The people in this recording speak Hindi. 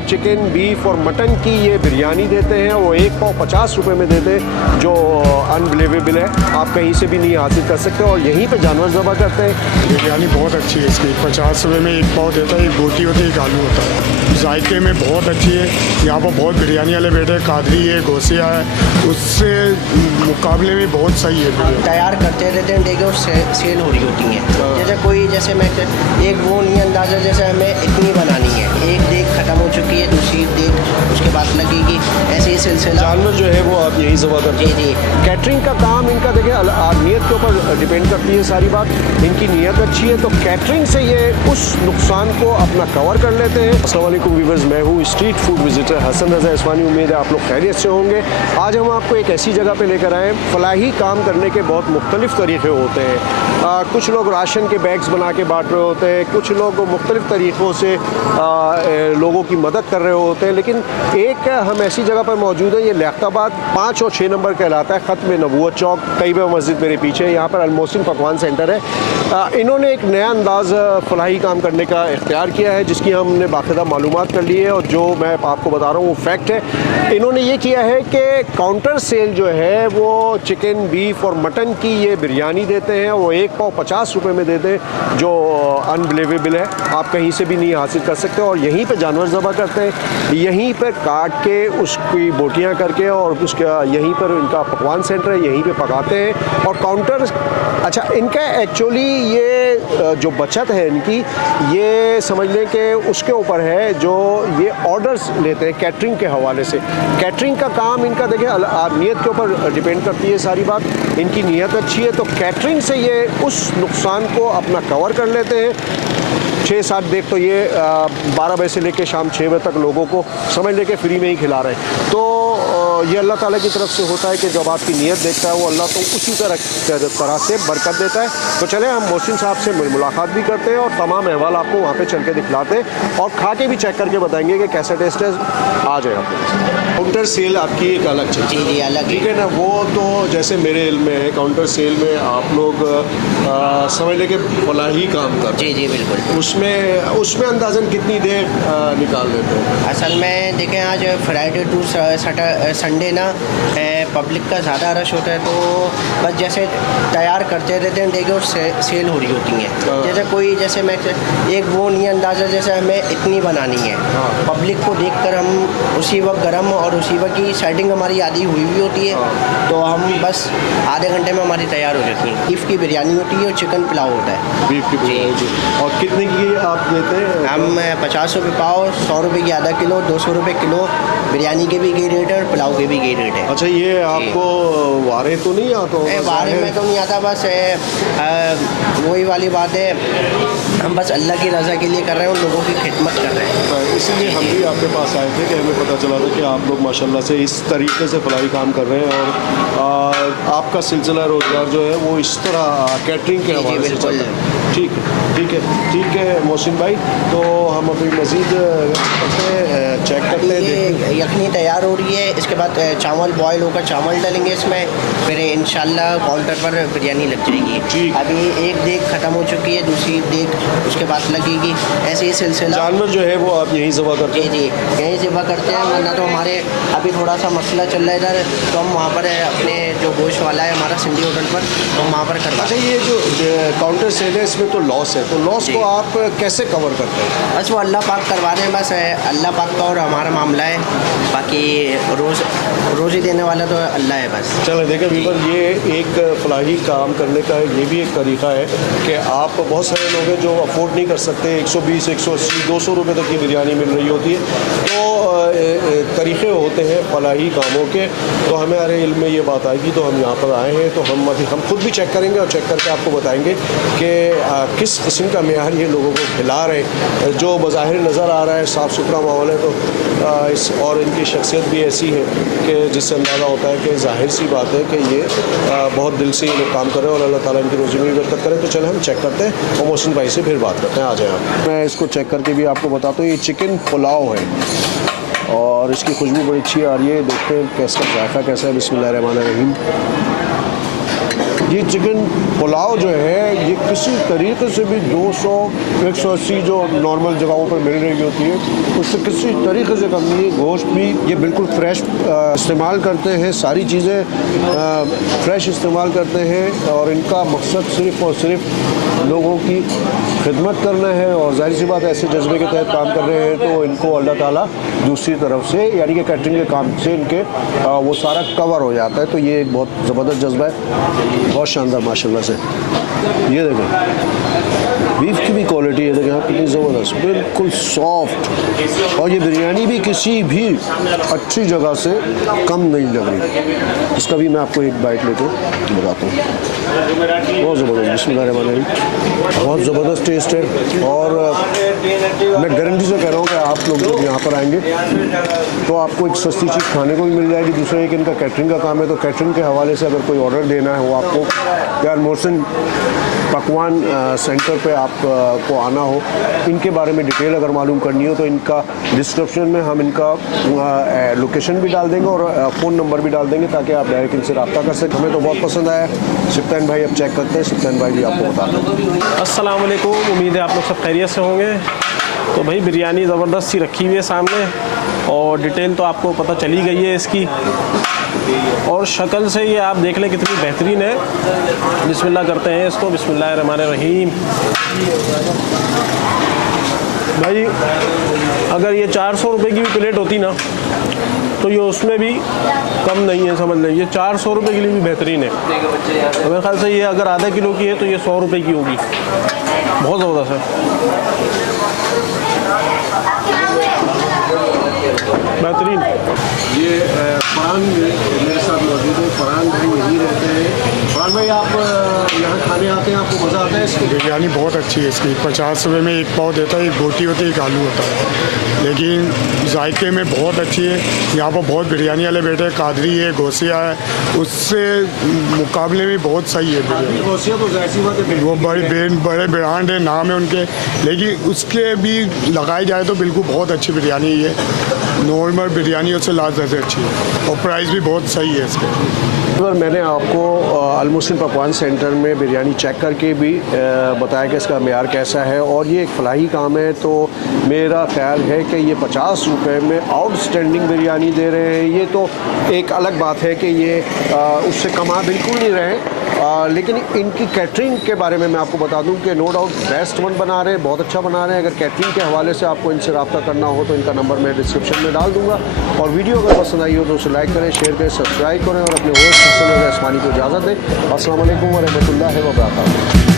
चिकन, बीफ और मटन की ये बिरयानी देते हैं। वो एक पाव 50 रुपए में देते हैं, जो अनबिलीवेबल है। आप कहीं से भी नहीं हासिल कर सकते और यहीं पे जानवर ज़बह करते हैं। बिरयानी बहुत अच्छी है इसकी। 50 रुपये में एक पाव देता है, एक बोटी होती है, एक आलू होता है। जायके में बहुत अच्छी है। यहाँ पर बहुत बिरयानी वाले बैठे हैं, कादरी है, गोसिया है, उससे मुकाबले में बहुत सही है बिरयानी। तैयार करते रहते हैं, देखो सेल हो रही होती है। जैसे कोई जैसे मैं एक वो नहीं अंदाज़ा जैसे हमें इतनी बनानी है, एक देख ख़त्म हो चुकी है, दूसरी देख उसके बाद लगेगी, ऐसे ही सिलसिला। जानवर जो है वो आप यही ज़बह करते हैं। जी। कैटरिंग का काम इनका देखिए नीयत के ऊपर डिपेंड करती है सारी बात। इनकी नीयत अच्छी है तो कैटरिंग से ये उस नुकसान को अपना कवर कर लेते हैं। अस्सलाम वालेकुम व्यूअर्स, मैं हूँ स्ट्रीट फूड विजिटर हसन रज़ा इस्वानी। उम्मीद है आप लोग खैरियत से होंगे। आज हम आपको एक ऐसी जगह पे लेकर आए, फलाही काम करने के बहुत मुख्तलिफ तरीक़े होते हैं। कुछ लोग राशन के बैग्स बना के बांट रहे होते हैं, कुछ लोग मुख्तलिफ तरीक़ों से लोगों की मदद कर रहे होते हैं। लेकिन एक हम ऐसी जगह पर मौजूद है, ये लियाकताबाद 5 और 6 नंबर कहलाता है, ख़त्म नबूवत चौक, तैयबा मस्जिद मेरे पीछे। यहाँ पर अल-मोहसिन पकवान सेंटर है। इन्होंने एक नया अंदाज़ फलाही काम करने का इख्तियार किया है, जिसकी हमने बाकायदा मालूमात कर ली है और जो मैं आपको बता रहा हूँ वो फैक्ट है। इन्होंने ये किया है कि काउंटर सेल जो है वो चिकन, बीफ और मटन की ये बिरयानी देते हैं। वो एक पाव 50 रुपए में देते हैं, जो अनबिलीवेबल है। आप कहीं से भी नहीं हासिल कर सकते और यहीं पे जानवर ज़बह करते हैं, यहीं पर काट के उसकी बोटियाँ करके, और उसका यहीं पर इनका पकवान सेंटर है, यहीं पे पकाते हैं। और काउंटर अच्छा, इनका एक्चुअली ये जो बचत है इनकी, ये समझ लें कि उसके ऊपर है, जो ये ऑर्डर्स लेते हैं कैटरिंग के हवाले से। कैटरिंग का काम इनका देखिए नीयत के ऊपर डिपेंड करती है सारी बात। इनकी नीयत अच्छी है तो कैटरिंग से ये उस नुकसान को अपना कवर कर लेते हैं। 6-7 देख तो ये 12 बजे से लेकर शाम 6 बजे तक लोगों को समझ लेके फ्री में ही खिला रहे हैं। तो ये अल्लाह ताला की तरफ से होता है कि जब आपकी नीयत देखता है वो अल्लाह तो उसी तरह से बरकत देता है। तो चले हम मोहसिन साहब से मुलाकात भी करते हैं और तमाम अहवाल आपको वहाँ पे चल के दिखलाते हैं और खा के भी चेक करके बताएंगे कि कैसा टेस्ट है। आ जाए आप। काउंटर सेल आपकी एक अलग चीज़। जी अलग, ठीक है ना। वो तो जैसे मेरे इल्म में है, काउंटर सेल में आप लोग समझ लें कि फलाही काम कर। जी बिल्कुल। उसमें अंदाज़न कितनी देर निकाल लेते हैं? असल में देखें, आज फ्राइडे टू संडे ना पब्लिक का ज़्यादा रश होता है, तो बस जैसे तैयार करते रहते हैं, देखो सेल हो रही होती हैं। जैसे कोई जैसे मैं एक वो नहीं अंदाज़ा जैसे हमें इतनी बनानी है, पब्लिक को देखकर हम उसी वक्त गरम और उसी वक्त की सेटिंग हमारी आधी हुई हुई होती है, तो हम बस आधे घंटे में हमारी तैयार हो जाती है। बीफ की बिरयानी होती है और चिकन पुलाव होता है। बीफ की बिरयानी। और कितने की आप देते हैं? हम 50 रुपये पाव, 100 रुपये की आधा किलो, 200 रुपये किलो। बिरयानी के भी यही रेट है और पुलाव के भी यही रेट है। अच्छा, ये आपको वारे तो नहीं आता? वारे में तो नहीं आता, बस वही वाली बात है, हम बस अल्लाह की रज़ा के लिए कर रहे हैं और लोगों की खिदमत कर रहे हैं। इसीलिए हम भी आपके पास आए थे कि हमें पता चला था कि आप लोग माशाल्लाह से इस तरीके से फलाही काम कर रहे हैं और आपका सिलसिला रोज़गार जो है वो इस तरह कैटरिंग के हवाले से चल रहा है। ठीक है मोहसिन भाई, तो हम अभी मज़ीद चेक करते हैं। ये यखनी तैयार हो रही है, इसके बाद चावल बॉयल होकर चावल डालेंगे इसमें, फिर इंशाल्लाह काउंटर पर बिरयानी लग जाएगी। अभी एक देख ख़त्म हो चुकी है, दूसरी देख उसके बाद लगेगी, ऐसे ही सिलसिला। जानवर जो है वो आप यहीं ज़बह करते हैं? जी यहीं ज़बह करते हैं, वरना तो हमारे अभी थोड़ा सा मसला चल रहा है इधर, तो हम वहाँ पर अपने जो गोश्त वाला है हमारा सिंधी होटल पर, तो हम वहाँ पर करवाते हैं। अच्छा, ये जो काउंटर सेल है इसमें तो लॉस है, तो लॉस को आप कैसे कवर करते हैं? बस वो अल्लाह पाक करवा रहे हैं, बस अल्लाह पाक का और हमारा मामला है, बाकी रोज़ी देने वाला तो अल्लाह है बस। चलो देखिए वीवर, ये एक फलाही काम करने का ये भी एक तरीक़ा है कि आप बहुत सारे लोग हैं जो अफोर्ड नहीं कर सकते, 120, 180, 200 रुपये तक की बिरयानी मिल रही होती है, तो तरीक़े होते हैं फलाही कामों के। तो हमारे इल्म में ये बात आएगी तो हम यहाँ पर आए हैं, तो हम खुद भी चेक करेंगे और चेक करके आपको बताएंगे कि किस किस्म का मेयार ये लोगों को खिला रहे हैं। जो बज़ाहिर नज़र आ रहा है साफ़ सुथरा माहौल है, तो और इनकी शख्सियत भी ऐसी है कि जिससे अंदाज़ा होता है कि ज़ाहिर सी बात है कि ये बहुत दिल से ये लोग काम कर रहे हैं और अल्लाह ताला इनकी रोज़ी में भी बरकत करे। तो चले हम चेक करते हैं और मोहसिन भाई से फिर बात करते हैं। आ जाए आप। मैं इसको चेक करके भी आपको बताता हूँ। ये चिकन पुलाव है और इसकी खुशबू बड़ी अच्छी आ रही है। देखते हैं कैसा जायका कैसा है। बिस्मिल्लाहिर्रहमानिर्रहीम। ये चिकन पुलाव जो है ये किसी तरीके से भी 200-180 जो नॉर्मल जगहों पर मिल रही होती है उससे किसी तरीके से कम नहीं है। गोश्त भी ये बिल्कुल फ्रेश इस्तेमाल करते हैं, सारी चीज़ें फ्रेश इस्तेमाल करते हैं और इनका मकसद सिर्फ़ और सिर्फ लोगों की खिदमत करना है और जाहिर सी बात ऐसे जज्बे के तहत काम कर रहे हैं तो इनको अल्लाह ताला दूसरी तरफ से यानी कि कैटरिंग के काम से इनके वो सारा कवर हो जाता है। तो ये एक बहुत ज़बरदस्त जज्बा है, बहुत शानदार माशाल्लाह से। ये देखें बीफ की भी क्वालिटी है, देखें आप कितनी ज़बरदस्त, बिल्कुल सॉफ्ट और ये बिरयानी भी किसी भी अच्छी जगह से कम नहीं लग रही। इसका भी मैं आपको एक बाइट लेके बताता हूँ। बहुत ज़बरदस्त, बिस्मिल्लाहिर्रहमानिर्रहीम, बहुत ज़बरदस्त टेस्ट है और मैं गारंटी से कह रहा हूँ कि आप लोग जब यहाँ पर आएंगे तो आपको एक सस्ती चीज़ खाने को भी मिल जाएगी। दूसरा एक इनका कैटरिंग का काम है तो कैटरिंग के हवाले से अगर कोई ऑर्डर देना है वो आपको यार मोहसिन पकवान सेंटर पे आपको आना हो, इनके बारे में डिटेल अगर मालूम करनी हो तो इनका डिस्क्रिप्शन में हम इनका लोकेशन भी डाल देंगे और फ़ोन नंबर भी डाल देंगे ताकि आप डायरेक्ट इनसे रब्ता कर सकें। हमें तो बहुत पसंद आया। सिप्तान भाई अब चेक करते हैं, सिप्तान भाई भी आपको बताते हैं। अस्सलाम वालेकुम, उम्मीद है आप लोग सब खैरियत से होंगे। तो भाई बिरयानी ज़बरदस्त सी रखी हुई है सामने और डिटेल तो आपको पता चली गई है इसकी और शक्ल से ये आप देख लें कितनी बेहतरीन है। बिस्मिल्लाह करते हैं इसको, बिस्मिल्लाहिर्रहमानिर्रहीम। भाई अगर ये 400 रुपये की भी प्लेट होती ना तो ये उसमें भी कम नहीं है, समझ लें। ये 400 रुपये के लिए भी बेहतरीन है। तो मेरे ख्याल से ये अगर आधा किलो की है तो ये 100 रुपये की होगी। बहुत ज़बरदस्त है, बेहतरीन। ये फरहान मेरे साथ मौजूद है। फरहान भाई यहीं रहते हैं। फरहान भाई आप यहाँ खाने आते हैं, आपको मज़ा आता है इसकी? बिरयानी बहुत अच्छी है इसकी। 50 रुपये में एक पाव देता है, एक बोटी होती है, एक आलू होता है, लेकिन जायके में बहुत अच्छी है। यहाँ पर बहुत बिरयानी वाले बैठे हैं, कादरी है, गौसिया है, उससे मुकाबले में बहुत सही है बिरयानी। गौसिया तो ज़ाहिर सी बात है वो बड़े ब्रांड है, नाम है उनके, लेकिन उसके भी लगाई जाए तो बिल्कुल बहुत अच्छी बिरयानी है। नॉर्मल बिरयानियों से लाजवाब अच्छी है और प्राइस भी बहुत सही है इसके। पर मैंने आपको अल मुस्लिम पकवान सेंटर में बिरयानी चेक करके भी बताया कि इसका मेयार कैसा है और ये एक फलाही काम है। तो मेरा ख्याल है कि ये 50 रुपये में आउटस्टैंडिंग बिरयानी दे रहे हैं। ये तो एक अलग बात है कि ये उससे कमा बिल्कुल नहीं रहे, लेकिन इनकी कैटरिंग के बारे में मैं आपको बता दूं कि नो डाउट बेस्ट वन बना रहे हैं, बहुत अच्छा बना रहे हैं। अगर कैटरिंग के हवाले से आपको इनसे रब्ता करना हो तो इनका नंबर मैं डिस्क्रिप्शन में डाल दूंगा और वीडियो अगर पसंद आई हो तो उसे लाइक करें, शेयर करें, सब्सक्राइब करें और अपने होस्ट हसन आसमानी को इजाज़त दें। अस्सलाम वालेकुम व रहमतुल्लाहि व बरकातहू।